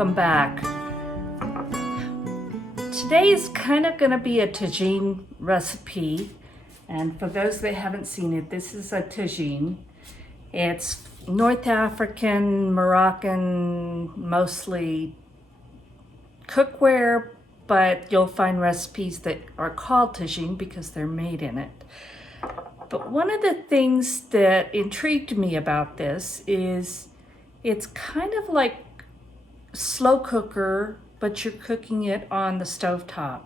welcome back. Today is kind of going to be a tagine recipe, and for those that haven't seen it, this is a tagine. It's North African, Moroccan, mostly cookware, but you'll find recipes that are called tagine because they're made in it. But one of the things that intrigued me about this is it's kind of like slow cooker, but you're cooking it on the stovetop.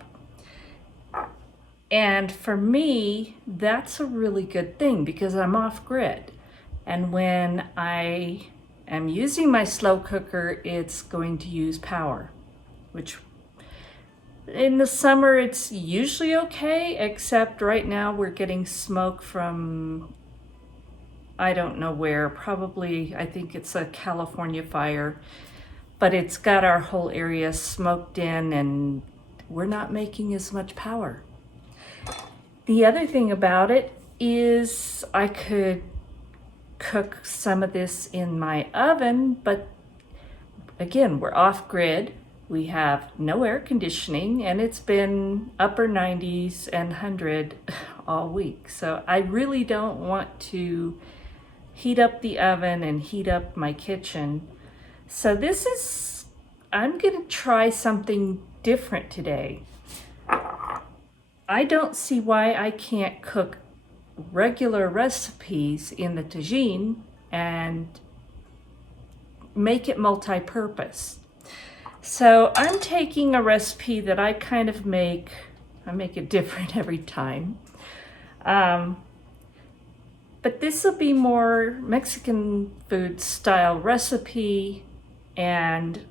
And for me, that's a really good thing because I'm off grid. And when I am using my slow cooker, it's going to use power, which in the summer it's usually okay, except right now we're getting smoke from I don't know where, probably I think it's a California fire, but it's got our whole area smoked in and we're not making as much power. The other thing about it is I could cook some of this in my oven, but again, we're off grid. We have no air conditioning and it's been upper 90s and 100 all week. So I really don't want to heat up the oven and heat up my kitchen. So I'm gonna try something different today. I don't see why I can't cook regular recipes in the tagine and make it multi-purpose. So I'm taking a recipe that I kind of make it different every time. But this will be more Mexican food style recipe, and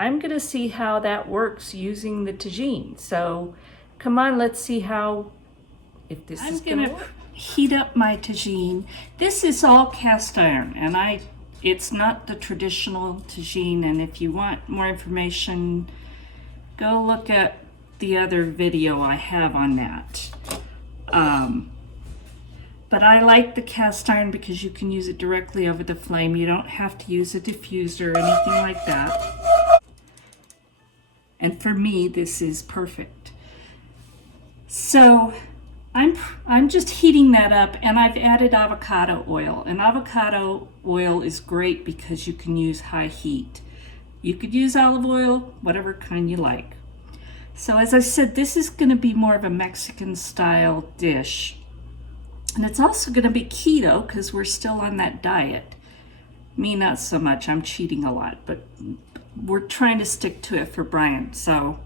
I'm gonna see how that works using the tagine. So come on, let's see if this is gonna work. Heat up my tagine. This is all cast iron, and it's not the traditional tagine, and if you want more information, go look at the other video I have on that. But I like the cast iron because you can use it directly over the flame. You don't have to use a diffuser or anything like that. And for me, this is perfect. So I'm just heating that up, and I've added avocado oil. And avocado oil is great because you can use high heat. You could use olive oil, whatever kind you like. So as I said, this is going to be more of a Mexican style dish. And it's also going to be keto because we're still on that diet. Me, not so much. I'm cheating a lot, but we're trying to stick to it for Brian. So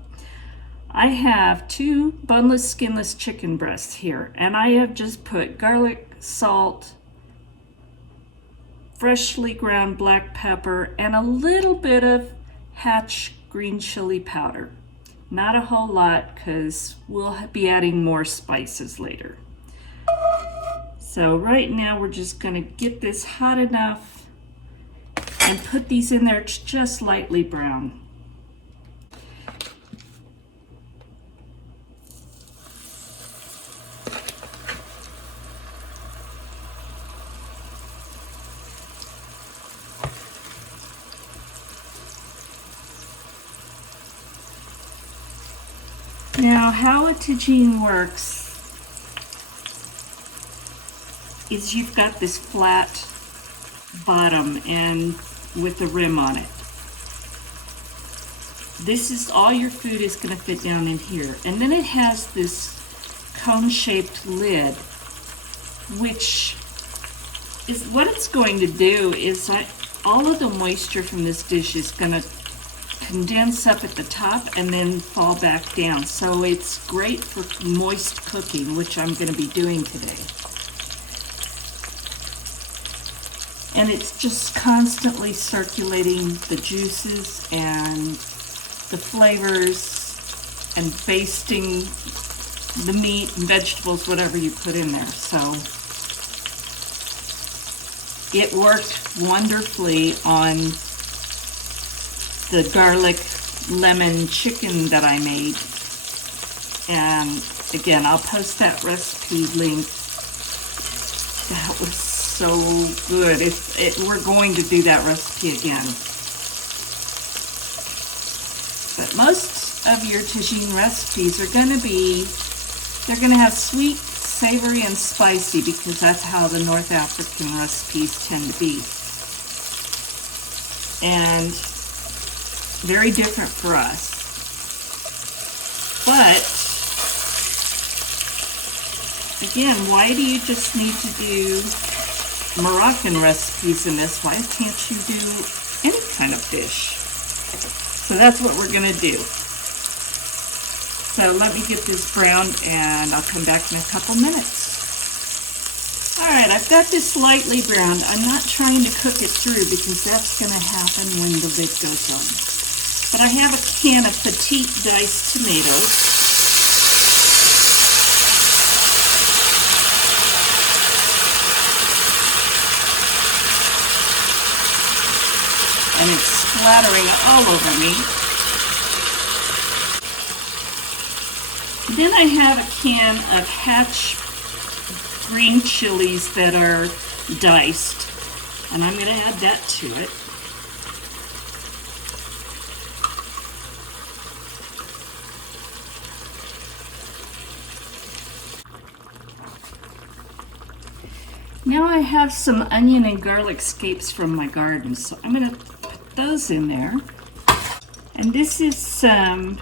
I have 2 boneless, skinless chicken breasts here, and I have just put garlic, salt, freshly ground black pepper, and a little bit of Hatch green chili powder. Not a whole lot because we'll be adding more spices later. So right now we're just going to get this hot enough and put these in there just lightly brown. Now, how a tagine works is you've got this flat bottom and with a rim on it. This is all your food is going to fit down in here. And then it has this cone-shaped lid, which is what it's going to do is all of the moisture from this dish is going to condense up at the top and then fall back down. So it's great for moist cooking, which I'm going to be doing today. And it's just constantly circulating the juices and the flavors and basting the meat and vegetables, whatever you put in there. So it worked wonderfully on the garlic lemon chicken that I made. And again, I'll post that recipe link. That was so good. We're going to do that recipe again. most of your tagine recipes are going to be, they're going to have sweet, savory, and spicy because that's how the North African recipes tend to be. And very different for us. But again, why do you just need to do Moroccan recipes in this? Why can't you do any kind of fish? So that's what we're gonna do. So let me get this browned and I'll come back in a couple minutes. All right, I've got this lightly browned. I'm not trying to cook it through because that's gonna happen when the lid goes on. But I have a can of petite diced tomatoes. And it's splattering all over me. Then I have a can of Hatch green chilies that are diced, and I'm going to add that to it. Now I have some onion and garlic scapes from my garden, so I'm going to put those in there. And this is some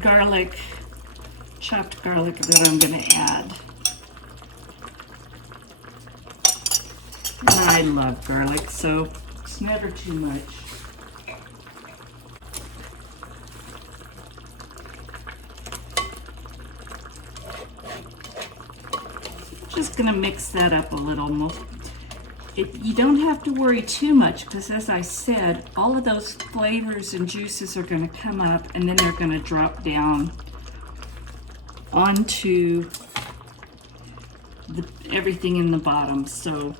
garlic, chopped garlic that I'm going to add. And I love garlic, so it's never too much. Just going to mix that up a little more. You don't have to worry too much because, as I said, all of those flavors and juices are going to come up and then they're going to drop down onto everything in the bottom. So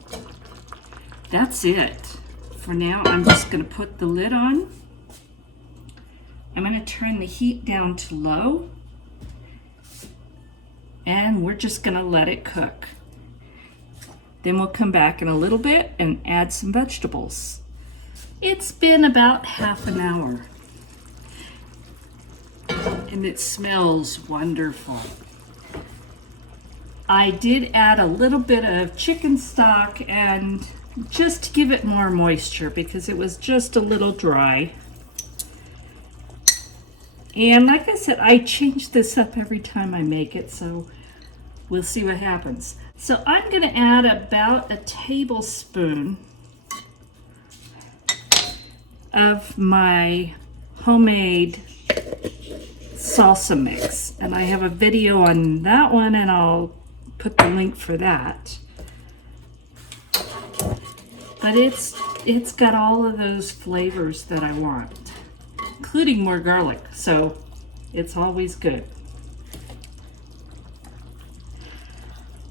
that's it. For now, I'm just going to put the lid on. I'm going to turn the heat down to low. And we're just going to let it cook. Then we'll come back in a little bit and add some vegetables. It's been about half an hour. And it smells wonderful. I did add a little bit of chicken stock and just to give it more moisture because it was just a little dry. And like I said, I change this up every time I make it, so we'll see what happens. So I'm going to add about a tablespoon of my homemade salsa mix. And I have a video on that one, and I'll put the link for that. But it's got all of those flavors that I want, including more garlic, so it's always good.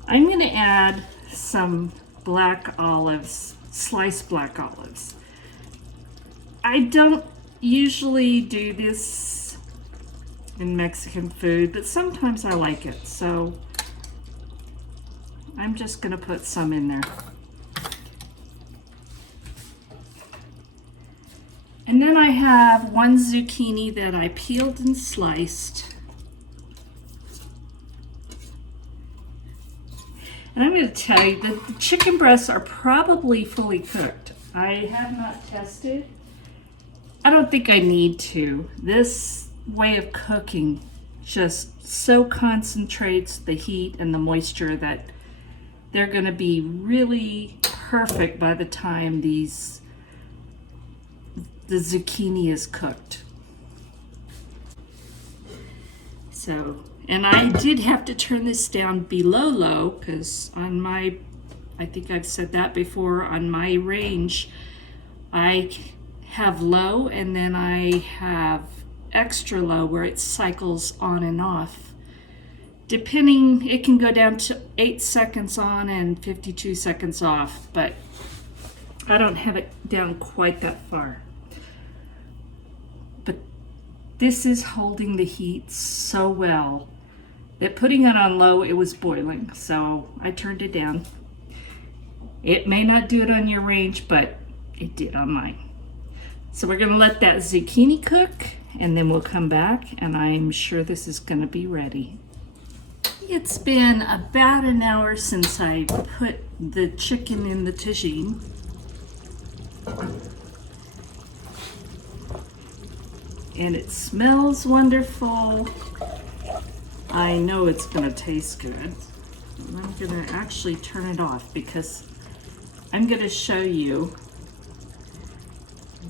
I'm going to add some black olives, sliced black olives. I don't usually do this in Mexican food, but sometimes I like it, so I'm just going to put some in there. And then I have one zucchini that I peeled and sliced. And I'm going to tell you that the chicken breasts are probably fully cooked. I have not tested. I don't think I need to. This way of cooking just so concentrates the heat and the moisture that they're going to be really perfect by the time the zucchini is cooked. So, and I did have to turn this down below low because on my, I think I've said that before, on my range, I have low and then I have extra low where it cycles on and off. Depending, it can go down to 8 seconds on and 52 seconds off, but I don't have it down quite that far. But this is holding the heat so well that putting it on low, it was boiling, so I turned it down. It may not do it on your range, but it did on mine. So we're gonna let that zucchini cook, and then we'll come back and I'm sure this is going to be ready. It's been about an hour since I put the chicken in the tagine. And it smells wonderful. I know it's going to taste good. I'm going to actually turn it off because I'm going to show you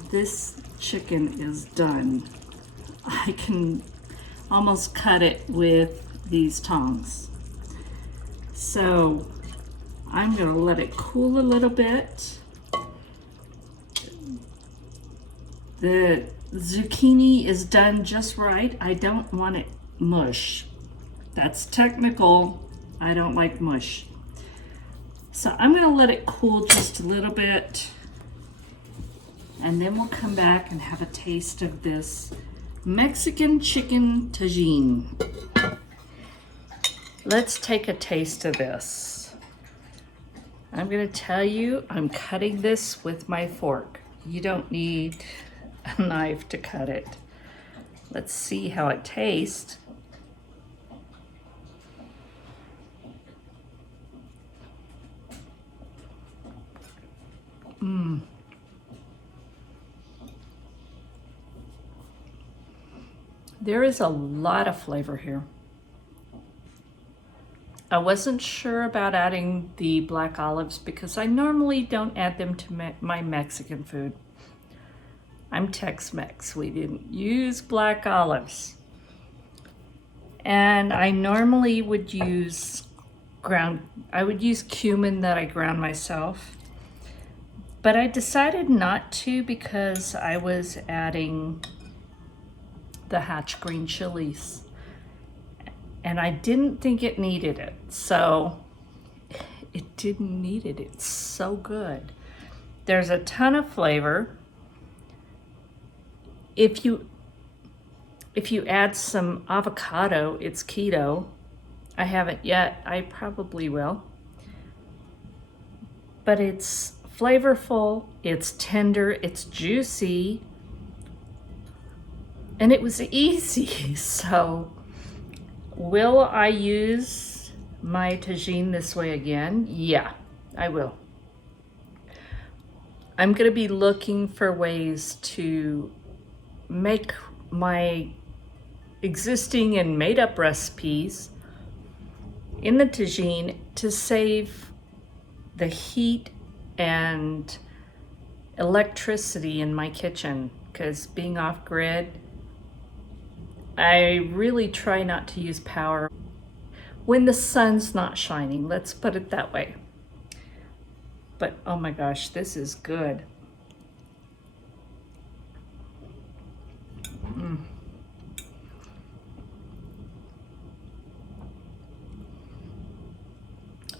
this chicken is done. I can almost cut it with these tongs. So I'm going to let it cool a little bit. The zucchini is done just right. I don't want it mush. That's technical. I don't like mush. So I'm going to let it cool just a little bit, and then we'll come back and have a taste of this Mexican chicken tagine. Let's take a taste of this. I'm going to tell you, I'm cutting this with my fork. You don't need a knife to cut it. Let's see how it tastes. There is a lot of flavor here. I wasn't sure about adding the black olives because I normally don't add them to my Mexican food. I'm Tex-Mex. We didn't use black olives. And I normally would use cumin that I ground myself. But I decided not to because I was adding the Hatch green chilies. And I didn't think it needed it. So it didn't need it. It's so good. There's a ton of flavor. If you add some avocado, it's keto. I haven't yet. I probably will. But it's flavorful, it's tender, it's juicy, and it was easy. So will I use my tagine this way again? Yeah, I will. I'm going to be looking for ways to make my existing and made up recipes in the tagine to save the heat and electricity in my kitchen, because being off grid, I really try not to use power when the sun's not shining, let's put it that way. But oh my gosh, this is good.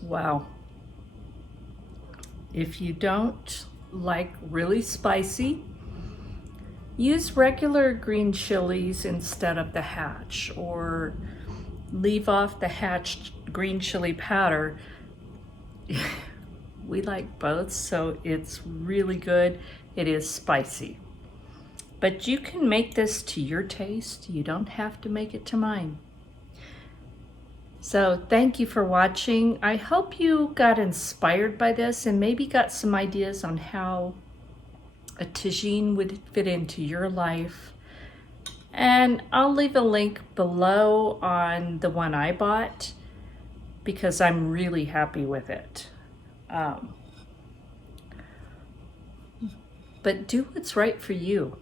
Wow. If you don't like really spicy, use regular green chilies instead of the Hatch, or leave off the Hatch green chili powder. We like both, so it's really good. It is spicy. But you can make this to your taste. You don't have to make it to mine. So thank you for watching. I hope you got inspired by this and maybe got some ideas on how a tagine would fit into your life. And I'll leave a link below on the one I bought because I'm really happy with it. But do what's right for you.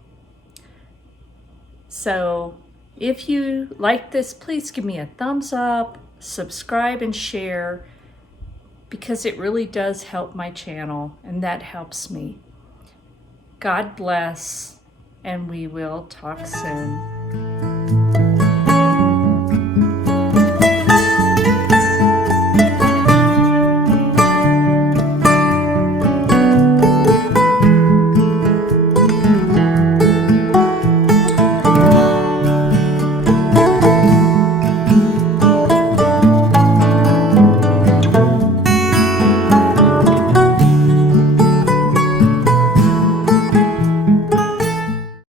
So if you like this, please give me a thumbs up, subscribe and share, because it really does help my channel and that helps me. God bless, and we will talk soon.